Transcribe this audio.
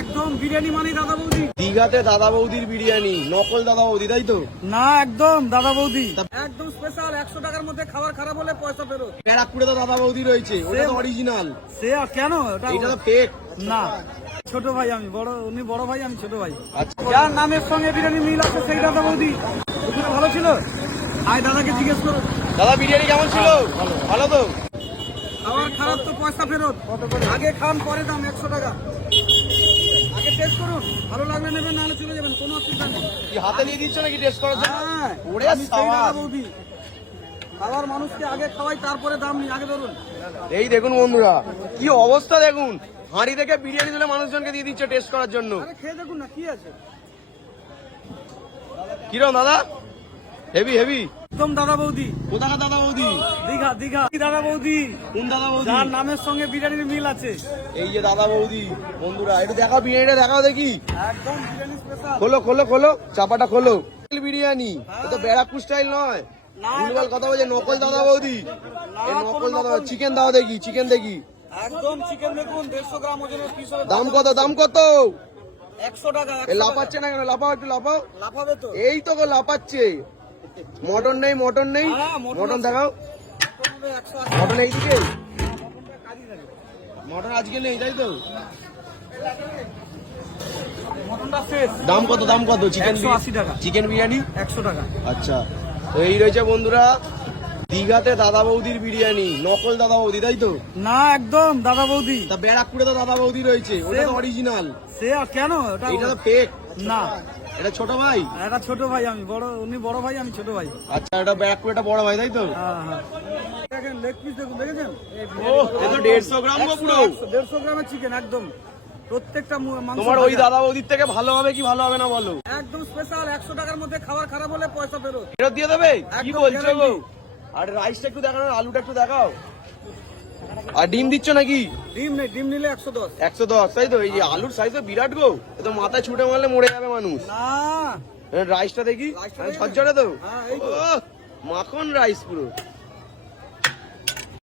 একদম বিরিয়ানি মানে দাদা বৌদি। দীঘাতে দাদা বৌদির বিরিয়ানি, নকল দাদা বৌদি, তাই তো? না, একদম দাদা বৌদি, একদম স্পেশাল। 100 টাকার মধ্যে খাবার খারাপ হলে পয়সা ফেরত। ব্যারাকপুরে তো দাদা বৌদি রয়েছে, ওটা তো অরিজিনাল। সে কেন, এটা তো ফেক। না, ছোট ভাই আমি, বড় উনি বড় ভাই, আমি ছোট ভাই। আচ্ছা, যার নামের সঙ্গে বিরিয়ানি মিল আছে সেই দাদা বৌদি। ওখানে ভালো ছিল, আয় দাদাকে জিজ্ঞেস করো। দাদা বিরিয়ানি কেমন ছিল? ভালো তো? খাবার খারাপ তো পয়সা ফেরত। আগে খান পরে দাম 100 টাকা। আগে টেস্ট করুন, ভালো লাগলে নেবেন, নাহলে চলে যাবেন, কোনো অসুবিধা নেই। কি হাতে নিয়ে দিচ্ছ নাকি টেস্ট করার জন্য? হ্যাঁ, ওরে আমি সেই দাদা সাবাস। বৌদি। খাবার মানুষকে আগে খাওয়াই, তারপরে দাম নিই, আগে ধরুন। এই দেখুন বন্ধুরা, কি অবস্থা দেখুন, হাঁড়ি থেকে বিরিয়ানি তুলে মানুষজনকে দিয়ে দিচ্ছে টেস্ট করার জন্য। আরে খেয়ে দেখুন না, কি আছে। কিরম দাদা? Heavy heavy. একদম দাদা বৌদি। কোথাকার দাদা বৌদি? দীঘা দীঘা দাদা বৌদি, কোন দাদা বৌদি? যার নামের সঙ্গে বিরিয়ানির মিল আছে। এই যে দাদা বৌদি। বন্ধুরা একটু দেখাও, বিরিয়ানিটা দেখাও দেখি। একদম বিরিয়ানি স্পেশাল। খোলো খোলো খোলো, চাপাটা খোলো। বিরিয়ানি এ তো ব্যারাকপুর স্টাইল নয়। না, ভুলভাল কথা বলছে, নকল দাদা বৌদি। এই নকল দাদা। চিকেন দাও দেখি, চিকেন দেখি। একদম চিকেন দেখুন, 150 গ্রাম ওজনের পিস হবে। দাম কত? দাম কত? 100 টাকা। এ লাফাচ্ছে না কেন? লাফাও, একটু লাফাও। লাফাবে তো। এই তো গো লাফাচ্ছে। মটন নেই, মটন নেই। হ্যাঁ, মটন মটন আছে। দেখাও। 180। মটন এইদিকে। মটন আজকে নেই, তাই তো? মটনটা শেষ। দাম কত? দাম কত? চিকেন 180 টাকা। চিকেন বিরিয়ানি 100 টাকা। আচ্ছা, তো এই রয়েছে বন্ধুরা দীঘাতে দাদা বৌদির বিরিয়ানি, নকল দাদা বৌদি, তাই তো? না, একদম দাদা বৌদি। তা ব্যারাকপুরে তো দাদা বৌদি রয়েছে, ওটা তো অরিজিনাল। সে কেন, এটা তো ফেক। না, এটা ছোট ভাই। এটা ছোট ভাই আমি, বড় উনি বড় ভাই, আমি ছোট ভাই। আচ্ছা, এটা ব্যারাকপুরে এটা বড় ভাই, তাই তো? হ্যাঁ হ্যাঁ, দেখেন লেগ পিস দেখুন, দেখেছেন? ও, এ তো 150 গ্রাম গো পুরো। 150 গ্রামের চিকেন, একদম প্রত্যেকটা মাংস তোমার ওই ভাজা। দাদা বৌদির থেকে ভালো হবে কি ভালো হবে না বলো? একদম স্পেশাল। 100 টাকার মধ্যে খাবার খারাপ হলে পয়সা ফেরত। ফেরত দিয়ে দেবে? কি একদম বলছো গো? guarantee। আর রাইসটা একটু দেখাও, আলুটা একটু দেখাও। আর ডিম দিচ্ছ নাকি? ডিম নেই, ডিম নিলে 110। 110, তাই তো? এই যে আলুর সাইজ তো বিরাট গো, এ তো মাথায় ছুটে মারলে মরে যাবে মানুষ। না, রাইসটা দেখি, রাইসটা দেখি। ঝরঝরে তো। হ্যাঁ, এই তো। ও, মাখন রাইস পুরো।